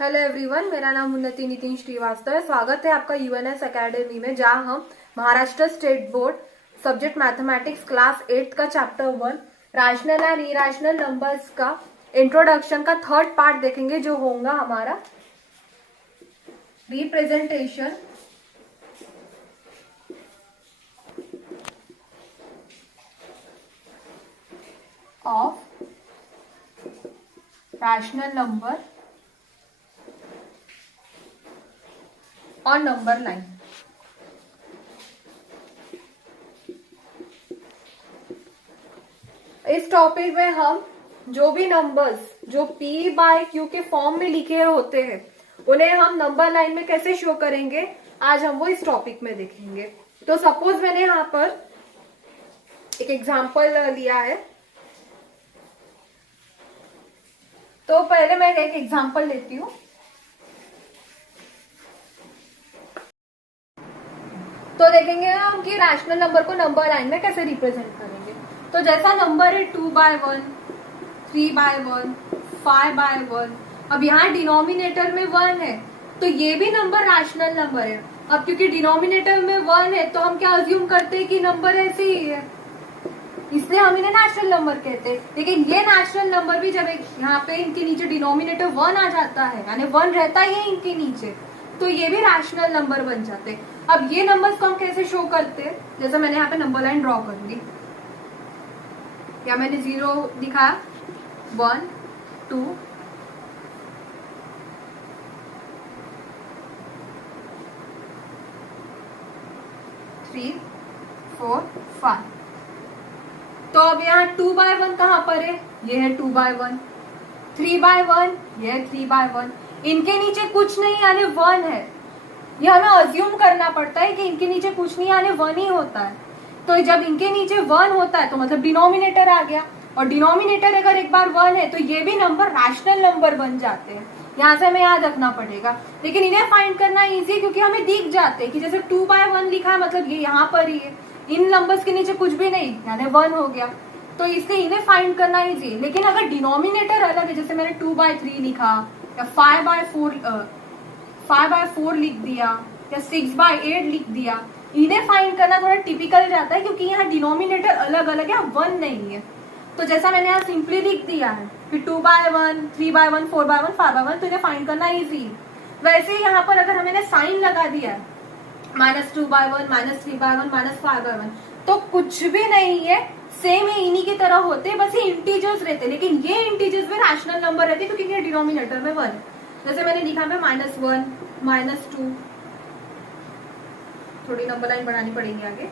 Hello everyone, मेरा नाम उन्नति नितिन श्रीवास्तव है। स्वागत है आपका यूएनएस एकेडमी में, जहां हम Maharashtra state board subject mathematics class 8 का chapter 1 rational and irrational numbers का इंट्रोडक्शन का थर्ड पार्ट देखेंगे, जो होगा हमारा रिप्रेजेंटेशन ऑफ रैशनल नंबर और नंबर लाइन। इस टॉपिक में हम जो भी नंबर्स जो P बाय Q के फॉर्म में लिखे होते हैं उन्हें हम नंबर लाइन में कैसे शो करेंगे, आज हम वो इस टॉपिक में देखेंगे। तो सपोज मैंने यहाँ पर एक एग्जांपल लिया है, तो पहले मैं एक एग्जांपल लेती हूँ। तो देखेंगे हम कि रैशनल नंबर को नंबर लाइन में कैसे रिप्रेजेंट करेंगे। तो जैसा नंबर है 2/1, 3/1, 5/1, अब यहाँ डिनोमिनेटर में 1 है तो ये भी नंबर रैशनल नंबर है। अब क्योंकि डिनोमिनेटर में 1 है तो हम क्या अज्यूम करते हैं कि नंबर ऐसे ही है, इसलिए हम इन्हें नेचुरल नंबर कहते हैं। लेकिन ये नेचुरल नंबर भी जब यहाँ पे इनके नीचे डिनोमिनेटर 1 आ जाता है, यानी 1 रहता ही है इनके नीचे, तो ये भी रैशनल नंबर बन जाते हैं। अब ये नंबर्स को हम कैसे शो करते हैं, जैसे मैंने यहाँ पे नंबर लाइन ड्रॉ कर ली, या मैंने 0 दिखाया, 1 2 3 4 5। तो अब यहाँ 2/1 कहाँ पर है, ये है 2/1, 3/1 ये है 3/1, इनके नीचे कुछ नहीं यानी 1 है। यह हमें अज्यूम करना पड़ता है कि इनके नीचे कुछ नहीं यानी 1 ही होता है। तो जब इनके नीचे 1 होता है तो मतलब डिनोमिनेटर आ गया, और डिनोमिनेटर अगर एक बार 1 है तो ये भी नंबर रैशनल नंबर बन जाते हैं। यहाँ से हमें याद रखना पड़ेगा, लेकिन इन्हें फाइंड करना इजी, क्योंकि हमें दिख जाते हैं कि जैसे 2/1 लिखा है मतलब ये यहाँ पर ही है, इन नंबर्स के नीचे कुछ भी नहीं यानी 1 हो गया, तो इससे इन्हें फाइंड करना इजी। लेकिन अगर डिनोमिनेटर अलग है, जैसे मैंने 2/3 लिखा या 5/4 लिख दिया या 6/8 लिख दिया, इन्हें फाइंड करना थोड़ा टिपिकल जाता है, क्योंकि यहाँ डिनोमिनेटर अलग अलग है, 1 नहीं है। तो जैसा मैंने यहाँ सिंपली लिख दिया है कि 2/1, 3/1, 4/1, 5/1, तो इन्हें फाइंड करना इजी। वैसे ही यहाँ पर अगर हमने साइन लगा दिया है -2/1, -3/1, -5/1, तो कुछ भी नहीं है, सेम है, इन्हीं की तरह होते, बस ये इंटीजर्स रहते, लेकिन ये इंटीजर्स में रैशनल नंबर रहते क्योंकि ये डिनोमिनेटर में 1 है। जैसे मैंने लिखा है -1, -2, थोड़ी नंबर लाइन बढ़ानी पड़ेगी आगे,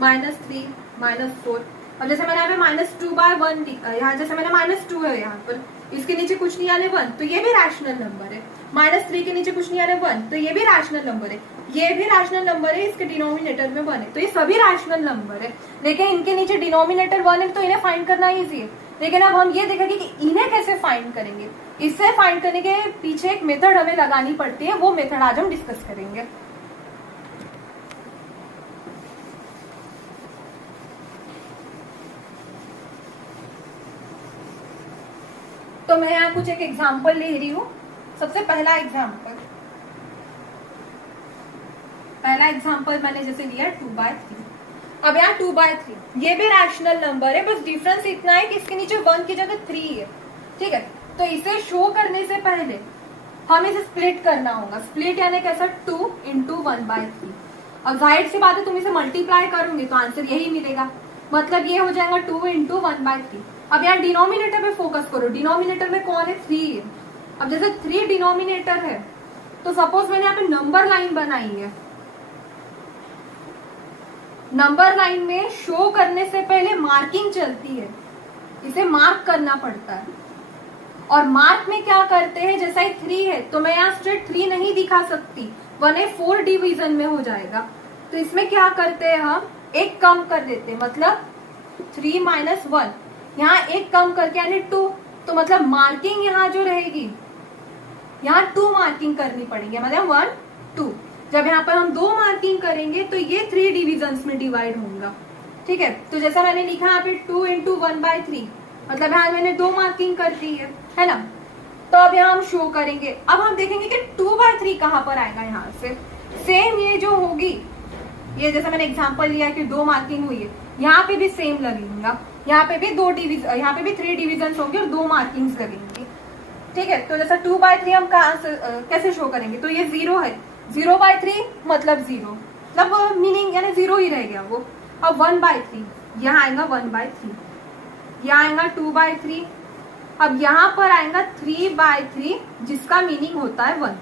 -3, -4। अब जैसे मैंने यहाँ पे -2/1 लिखा, यहाँ जैसे मैंने -2 है यहाँ पर, इसके नीचे कुछ नहीं आने 1, तो ये भी रैशनल नंबर है। -3 के नीचे कुछ नहीं आने 1, तो ये भी रैशनल नंबर है। ये भी रैशनल नंबर है, इसके डिनोमिनेटर में 1 है, तो ये सभी रैशनल नंबर है। लेकिन इनके नीचे डिनोमिनेटर 1 है तो इन्हें फाइंड करना इजी है। लेकिन अब हम ये देखेंगे कि इन्हें कैसे फाइंड करेंगे। इससे फाइंड करने के पीछे एक मेथड हमें लगानी पड़ती है, वो मेथड आज हम डिस्कस करेंगे। तो मैं यहाँ कुछ एक एग्जाम्पल ले रही हूँ। सबसे पहला एग्जाम्पल मैंने जैसे लिया 2/3। अब यहाँ 2/3 ये भी रैशनल नंबर है, बस डिफरेंस इतना है कि इसके नीचे 1 की जगह 3 है, ठीक है। तो इसे शो करने से पहले हम इसे स्प्लिट करना होगा। स्प्लिट यानी कैसा, 2 × 1/3। अब जाहिर सी बात है, तुम इसे मल्टीप्लाई करोगे तो आंसर यही मिलेगा, मतलब ये हो जाएगा 2 × 1/3। अब यहाँ डिनोमिनेटर पे फोकस करो, डिनोमिनेटर में कौन है, 3 है। अब जैसे 3 डिनोमिनेटर है तो सपोज मैंने यहाँ पे नंबर लाइन बनाई है। नंबर लाइन में शो करने से पहले मार्किंग चलती है, इसे मार्क करना पड़ता है। और मार्क में क्या करते हैं, जैसा ही 3 है तो मैं यहाँ स्ट्रेट 3 नहीं दिखा सकती, 1/4 डिवीजन में हो जाएगा। तो इसमें क्या करते हैं, हम एक कम कर देते हैं, मतलब 3 - 1, यहाँ एक कम करके यानी 2, तो मतलब मार्किंग यहाँ जो रहेगी, यहाँ 2 मार्किंग करनी पड़ेगी, मतलब 1 2। जब यहाँ पर हम 2 मार्किंग करेंगे तो ये 3 डिविजन्स में डिवाइड होगा, ठीक है। तो जैसा मैंने लिखा यहाँ पे 2 × 1/3, मतलब यहाँ मैंने 2 मार्किंग कर दी है ना। तो अब यहाँ हम शो करेंगे। अब हम देखेंगे कि 2/3 कहाँ पर आएगा। यहाँ से सेम ये जो होगी, ये जैसे मैंने एग्जांपल लिया कि 2 मार्किंग हुई है, यहाँ पे भी सेम लगेगा, यहाँ पे भी 2 डिवीजन, यहाँ पे भी 3 डिविजन होंगे और 2 मार्किंग्स लगेंगे। ठीक है, तो जैसा 2/3 हम कैसे शो करेंगे, तो ये 0 है, 0/3 मतलब 0, मतलब मीनिंग यानी 0 ही रह गया वो। अब 1/3 यहाँ आएगा, 1/3 यहाँ आएगा, 2/3, अब यहाँ पर आएगा 3/3 जिसका मीनिंग होता है 1।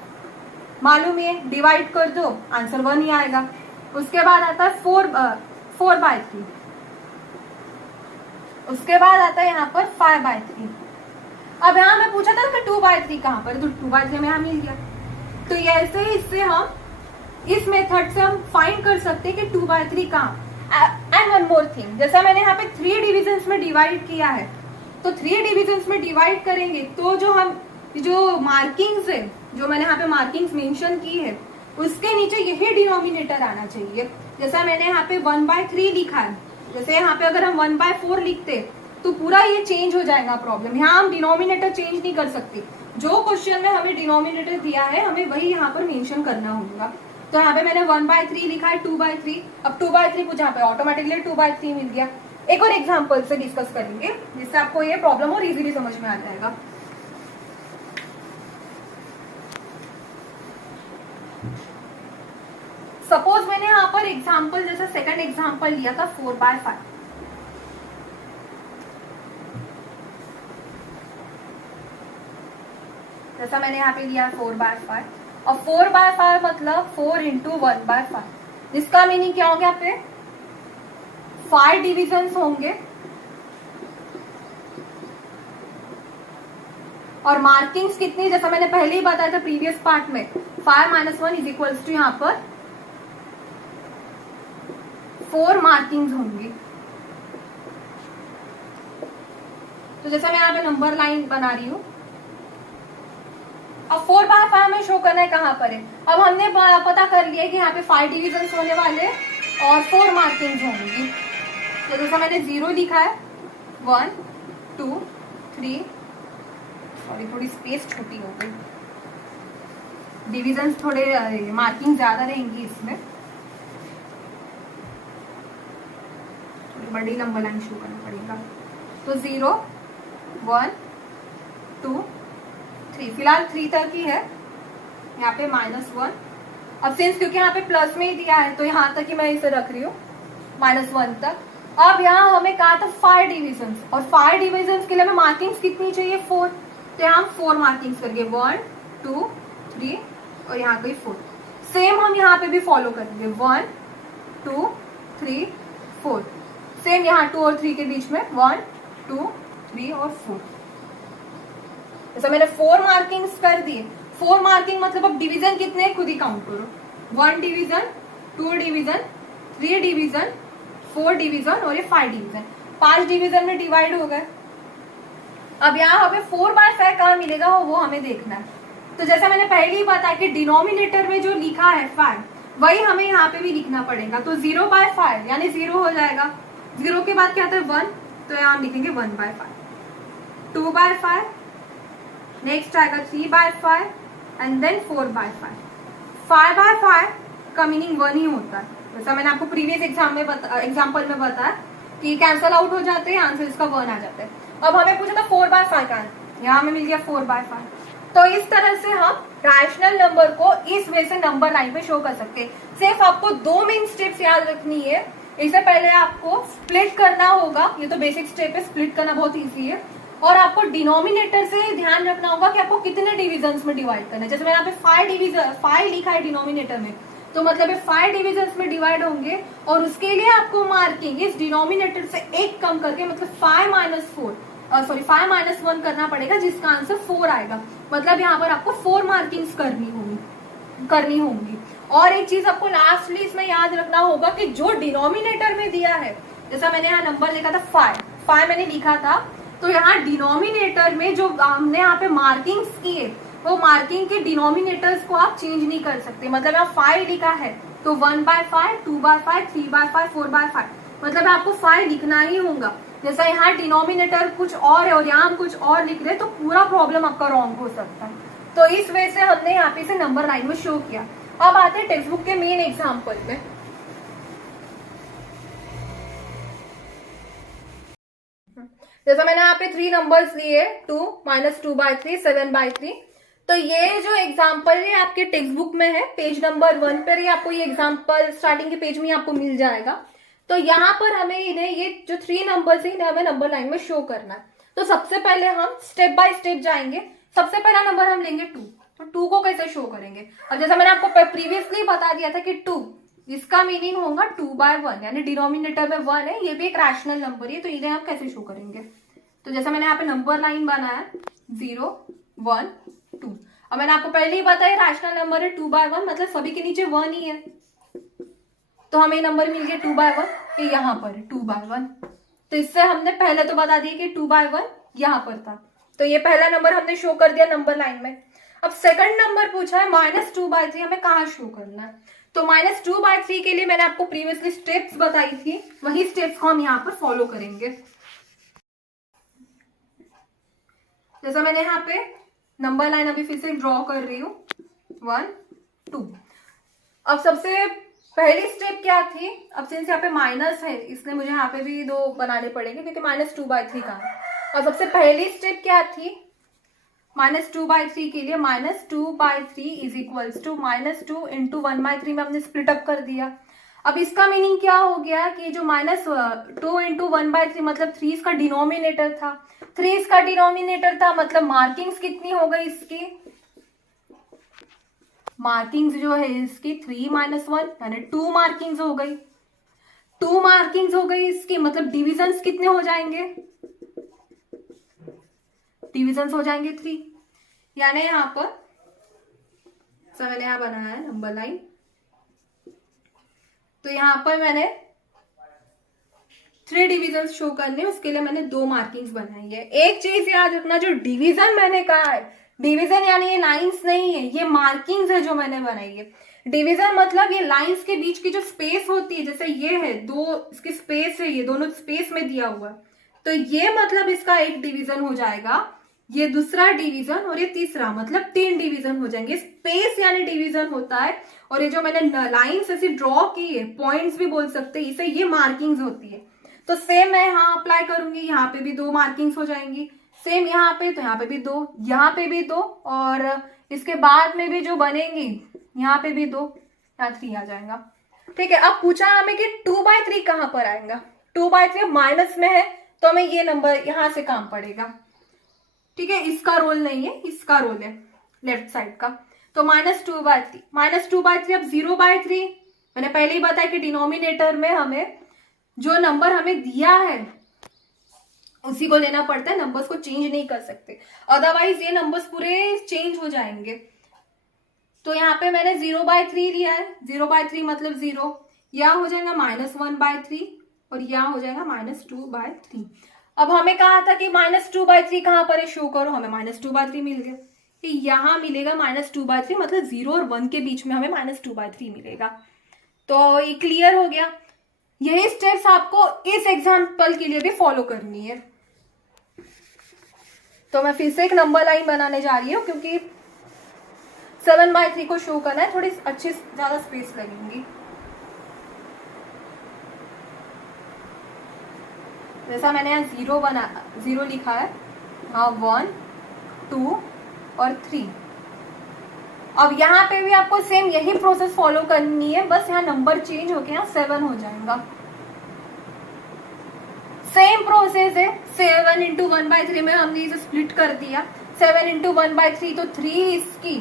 मालूम है, डिवाइड कर दो आंसर 1 ही आएगा। उसके बाद आता है 4/3, उसके बाद आता है यहाँ पर 5/3। अब यहाँ मैं पूछा था कि 2/3 कहाँ पर, तो 2/3 में यहाँ मिल गया। तो ये ऐसे ही इससे हम इस मेथड से हम फाइंड कर सकते हैं कि 2/3 कहाँ। एंड वन मोर थिंग, जैसा मैंने यहाँ पे 3 डिविजन्स में डिवाइड किया है, तो 3 डिविजन्स में डिवाइड करेंगे तो जो मार्किंग्स है, जो मैंने यहाँ पे मार्किंग्स मेंशन की है, उसके नीचे यही डिनोमिनेटर आना चाहिए। जैसा मैंने यहाँ पे 1/3 लिखा है, जैसे यहाँ पे अगर हम 1/4 लिखते तो पूरा ये चेंज हो जाएगा प्रॉब्लम। यहाँ हम डिनोमिनेटर चेंज नहीं कर सकते, जो क्वेश्चन में हमें डिनोमिनेटर दिया है हमें वही यहाँ पर मेंशन करना होगा। तो यहाँ पे मैंने 1/3 लिखा है, 2/3, अब 2/3 कुछ यहाँ पे ऑटोमेटिकली 2/3 मिल गया। एक और एग्जाम्पल से डिस्कस करेंगे जिससे आपको ये प्रॉब्लम और इजीली समझ में आ जाएगा। सपोज मैंने यहाँ पर एग्जाम्पल जैसे सेकंड एग्जाम्पल लिया था 4/5। जैसा मैंने यहाँ पे लिया 4/5, और 4/5 मतलब 4 इंटू 1/5, जिसका मीनिंग क्या हो गया, यहाँ पे 5 डिविजन्स होंगे और मार्किंग्स कितनी, जैसा मैंने पहले ही बताया था प्रीवियस पार्ट में, 5 - 1 इज इक्वल्स टू यहाँ पर 4 मार्किंग्स होंगी। तो जैसा मैं यहाँ पे नंबर लाइन बना रही हूँ, अब 4/5 में शो करना है कहाँ पर है। अब हमने पता कर लिया कि यहाँ पे 5 डिविजन्स होने वाले और 4 मार्किंग्स होंगी। तो जैसा मैंने 0 लिखा है, 1 2 3, सॉरी थोड़ी स्पेस छोटी हो गई, डिविजन्स थोड़े मार्किंग ज्यादा रहेंगी इसमें, बड़ी नंबर लाइन शो करना पड़ेगा। तो 0 1 2 3, फिलहाल 3 तक ही है, यहाँ पे -1। अब सिंस क्योंकि यहाँ पे प्लस में ही दिया है तो यहाँ तक ही मैं इसे रख रही हूँ, -1 तक। अब यहाँ हमें कहा था 5 डिविजन्स, और 5 डिविजन्स के लिए हमें मार्किंग्स कितनी चाहिए, 4। तो यहाँ हम 4 मार्किंग्स करेंगे, 1 2 3 और यहाँ कोई 4। सेम हम यहाँ पे भी फॉलो करेंगे, 1 2 3 4। सेम यहाँ 2 और 3 के बीच में 1 2 3 और 4। जैसे मैंने 4 मार्किंग्स कर दिए। 4 मार्किंग मतलब अब डिवीजन कितने हैं खुद ही काउंट करो, 1 डिवीजन 2 डिवीजन 3 डिवीजन 4 डिवीजन और ये 5 डिवीजन, 5 डिवीजन में डिवाइड हो गए। अब यहाँ हमें 4/5 कहाँ मिलेगा वो हमें देखना है। तो जैसा मैंने पहले ही बताया कि डिनोमिनेटर में जो लिखा है 5 वही हमें यहाँ पे भी लिखना पड़ेगा। तो 0/5 यानी 0 हो जाएगा, 0 के बाद क्या आता है 1, तो यहाँ हम लिखेंगे 1/5, 2/5, नेक्स्ट आएगा 3/5 एंड देन 4/5। 5/5 का मीनिंग 1 ही होता है, जैसा मैंने आपको प्रीवियस एग्जाम्पल में बताया कि कैंसल आउट हो जाते हैं, आंसर इसका 1 आ जाता है। अब हमें पूछा था 4/5 का, यहाँ हमें मिल गया 4/5। तो इस तरह से हम रैशनल नंबर को इस वे से नंबर लाइन पे शो कर सकते हैं। सिर्फ आपको 2 मेन स्टेप्स याद रखनी है। इससे पहले आपको स्प्लिट करना होगा, ये तो बेसिक स्टेप है, स्प्लिट करना बहुत इजी है। और आपको डिनोमिनेटर से ध्यान रखना होगा कि आपको कितने डिविजन्स में डिवाइड करना है। जैसे मैंने यहाँ पे 5 लिखा है डिनोमिनेटर में, तो मतलब 5 डिविजन्स में डिवाइड होंगे और उसके लिए आपको मार्किंग इस डिनोमिनेटर से 1 कम करके मतलब 5 - 1 करना पड़ेगा, जिसका आंसर 4 आएगा। मतलब यहाँ पर आपको 4 मार्किंग्स करनी होंगी। और एक चीज आपको लास्टली इसमें याद रखना होगा कि जो डिनोमिनेटर में दिया है, जैसा मैंने यहाँ नंबर लिखा था 5 मैंने लिखा था, तो यहाँ डिनोमिनेटर में जो हमने यहाँ पे मार्किंग्स किए वो मार्किंग के डिनोमिनेटर्स को आप चेंज नहीं कर सकते। मतलब यहाँ 5 लिखा है तो 1/5 2/5 3/5 4/5, मतलब आपको 5 लिखना ही होगा। जैसा यहाँ डिनोमिनेटर कुछ और है और यहाँ हम कुछ और लिख रहे हैं, तो पूरा प्रॉब्लम आपका रॉन्ग हो सकता है। तो इस वजह से हमने यहाँ पे इसे नंबर लाइन में शो किया। अब आते हैं टेक्स्ट बुक के मेन एग्जाम्पल में। जैसा मैंने यहाँ पे 3 नंबर्स लिए, 2 -2/3 7/3। तो ये जो एग्जाम्पल है आपके टेक्स्ट बुक में है, पेज नंबर 1 पर ही आपको ये एग्जाम्पल स्टार्टिंग के पेज में आपको मिल जाएगा। तो यहाँ पर हमें इन्हें ये जो 3 नंबर्स है इन्हें हमें नंबर लाइन में शो करना है। तो सबसे पहले हम स्टेप बाय स्टेप जाएंगे। सबसे पहला नंबर हम लेंगे 2। तो 2 को कैसे शो करेंगे? अब जैसा मैंने आपको प्रीवियसली बता दिया था कि 2 इसका मीनिंग होगा 2/1, यानी डिनोमिनेटर में 1 है, ये भी एक रैशनल नंबर है। तो इन्हें हम कैसे शो करेंगे? तो जैसा मैंने यहाँ पे नंबर लाइन बनाया 0 1 2। अब मैंने आपको पहले ही बताया रैशनल नंबर है 2/1, मतलब सभी के नीचे 1 ही है। तो हमें नंबर मिल गया 2/1, ये यहाँ पर है 2/1। तो इससे हमने पहले तो बता दिया कि 2/1 यहाँ पर था। तो ये पहला नंबर हमने शो कर दिया नंबर लाइन में। अब सेकंड नंबर पूछा है -2/3, हमें कहाँ शो करना है? तो -2/3 के लिए मैंने आपको प्रीवियसली स्टेप्स बताई थी, वही स्टेप्स को हम यहाँ पर फॉलो करेंगे। जैसा मैंने यहाँ पे नंबर लाइन अभी फिर से ड्रॉ कर रही हूँ 1 2। अब सबसे पहली स्टेप क्या थी? अब सिंस यहाँ पे माइनस है इसलिए मुझे यहाँ पे भी 2 बनाने पड़ेंगे क्योंकि -2/3 का है। और सबसे पहली स्टेप क्या थी? -2/3 के लिए -2/3 इज इक्वल्स टू -2 इंटू 1/3 में हमने स्प्लिट अप कर दिया। अब इसका मीनिंग क्या हो गया कि जो -2 इंटू 1/3 मतलब 3 इसका डिनोमिनेटर था। 3 इसका डिनोमिनेटर था मतलब मार्किंग्स कितनी हो गई इसकी? मार्किंग्स जो है इसकी 3 - 1 यानी 2 मार्किंग्स हो गई। 2 मार्किंग्स हो गई इसकी, मतलब डिविजन्स कितने हो जाएंगे? डिविजन्स हो जाएंगे 3। यानी यहाँ पर मैंने यहाँ बनाया है नंबर लाइन। तो यहाँ पर मैंने 3 डिविजन्स शो करने, उसके लिए मैंने 2 मार्किंग्स बनाई है। एक चीज याद रखना, जो डिवीजन मैंने कहा है, डिवीजन यानी ये लाइंस नहीं है, ये मार्किंग्स है जो मैंने बनाई है। डिवीजन मतलब ये लाइंस के बीच की जो स्पेस होती है, जैसे ये है 2 इसकी स्पेस है, ये दोनों स्पेस में दिया हुआ, तो ये मतलब इसका एक डिवीजन हो जाएगा, ये दूसरा डिवीजन और ये तीसरा, मतलब 3 डिवीजन हो जाएंगे। स्पेस यानी डिवीजन होता है। और ये जो मैंने लाइंस ऐसी ड्रॉ की है, पॉइंट्स भी बोल सकते हैं इसे, ये मार्किंग्स होती है। तो सेम मैं यहाँ अप्लाई करूंगी, यहाँ पे भी 2 मार्किंग्स हो जाएंगी। सेम यहाँ पे, तो यहाँ पे भी 2, यहाँ पे भी 2, और इसके बाद में भी जो बनेंगी यहाँ पे भी 2, यहाँ 3 आ जाएगा। ठीक है। अब पूछा हमें कि 2/3 कहाँ पर आएगा? 2/3 माइनस में है तो हमें ये नंबर यहाँ से काम पड़ेगा। ठीक है, इसका रोल नहीं है, इसका रोल है लेफ्ट साइड का। तो -2/3, -2/3 अब 0/3 मैंने पहले ही बताया कि डिनोमिनेटर में हमें जो नंबर हमें दिया है उसी को लेना पड़ता है, नंबर्स को चेंज नहीं कर सकते, अदरवाइज ये नंबर्स पूरे चेंज हो जाएंगे। तो यहाँ पे मैंने 0/3 लिया है, 0/3 मतलब 0, यह हो जाएगा -1/3 और यह हो जाएगा -2/3। अब हमें कहा था कि -2/3 कहाँ पर है शो करो, हमें -2/3 मिल गया। कि यहाँ मिलेगा -2/3, मतलब 0 और 1 के बीच में हमें -2/3 मिलेगा। तो ये क्लियर हो गया। यही स्टेप्स आपको इस एग्जाम्पल के लिए भी फॉलो करनी है। तो मैं फिर से एक नंबर लाइन बनाने जा रही हूँ क्योंकि 7/3 को शो करना है, थोड़ी अच्छी ज्यादा स्पेस लगेंगी। जैसा मैंने यहाँ 0 लिखा है, हाँ 1 2 और 3। अब यहाँ पे भी आपको सेम यही प्रोसेस फॉलो करनी है, बस यहाँ नंबर चेंज होके यहाँ 7 हो जाएगा। सेम प्रोसेस है, 7 इंटू 1/3 में हमने इसे स्प्लिट कर दिया। 7 इंटू 1/3 तो 3 इसकी,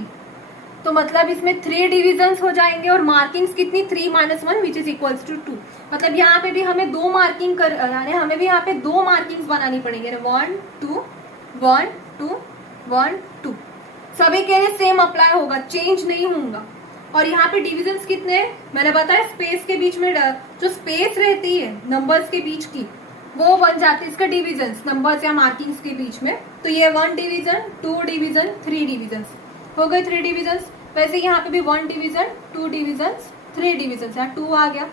तो मतलब इसमें 3 डिविजन्स हो जाएंगे और मार्किंग्स कितनी 3 - 1 विच इज इक्वल्स टू 2। मतलब यहाँ पे भी हमें 2 मार्किंग यानी हमें भी यहाँ पे 2 मार्किंग्स बनानी पड़ेंगे, 1 2 1 2 1 2। सभी के लिए सेम अप्लाई होगा, चेंज नहीं होगा। और यहाँ पे डिविजन्स कितने मैंने बताया, स्पेस के बीच में जो स्पेस रहती है नंबर्स के बीच की वो बन जाती है इसका डिविजन्स, नंबर्स या मार्किंग्स के बीच में। तो ये 1 डिवीजन 2 डिवीजन 3 डिविजन्स हो गए, 3 डिविजन्स। वैसे यहाँ पे भी 1 डिवीजन 2 डिविजन्स 3 डिविजन्स, यहाँ 2 आ गया।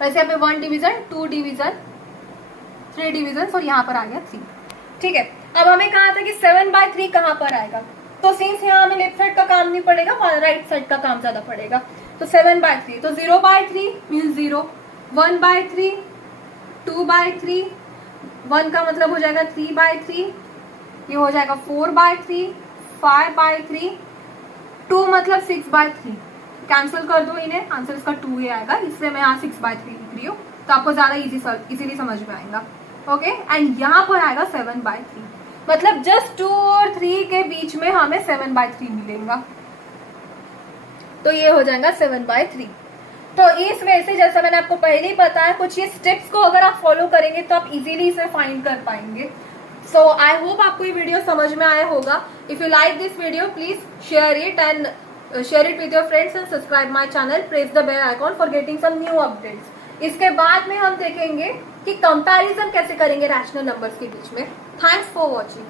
वैसे यहाँ पे 1 डिवीजन 2 डिवीजन 3 डिविजन, और यहाँ पर आ गया 3। ठीक है, अब हमें कहा था कि 7/3 कहाँ पर आएगा, तो सिंस यहाँ हमें लेफ्ट साइड का काम नहीं पड़ेगा, राइट साइड का काम ज्यादा पड़ेगा, तो 7/3, तो 0/3 मीन्स 0, 1/3, 2/3, 1 का मतलब हो जाएगा 3/3, ये हो जाएगा 4/3, 5/3, 2 मतलब 6/3, कैंसिल कर दो इन्हें, आंसर इसका 2 ही आएगा, इसलिए मैं यहाँ 6/3 लिख रही हूँ, तो आपको ज्यादा इजीली समझ में आएगा। ओके, एंड यहाँ पर आएगा 7/3, मतलब जस्ट 2 और 3 के बीच में हमें 7/3 मिलेगा, तो ये हो जाएगा 7/3। तो इस वजह से जैसा मैंने आपको पहले ही बताया, कुछ ये स्टेप्स को अगर आप फॉलो करेंगे तो आप इजीली इसे फाइंड कर पाएंगे। सो आई होप आपको ये वीडियो समझ में आया होगा। If you like this video please share it and share it with your friends and subscribe my channel, press the bell icon for getting some new updates. इसके बाद में हम देखेंगे कि कंपैरिजन कैसे करेंगे रैशनल नंबर्स के बीच में। Thanks for watching.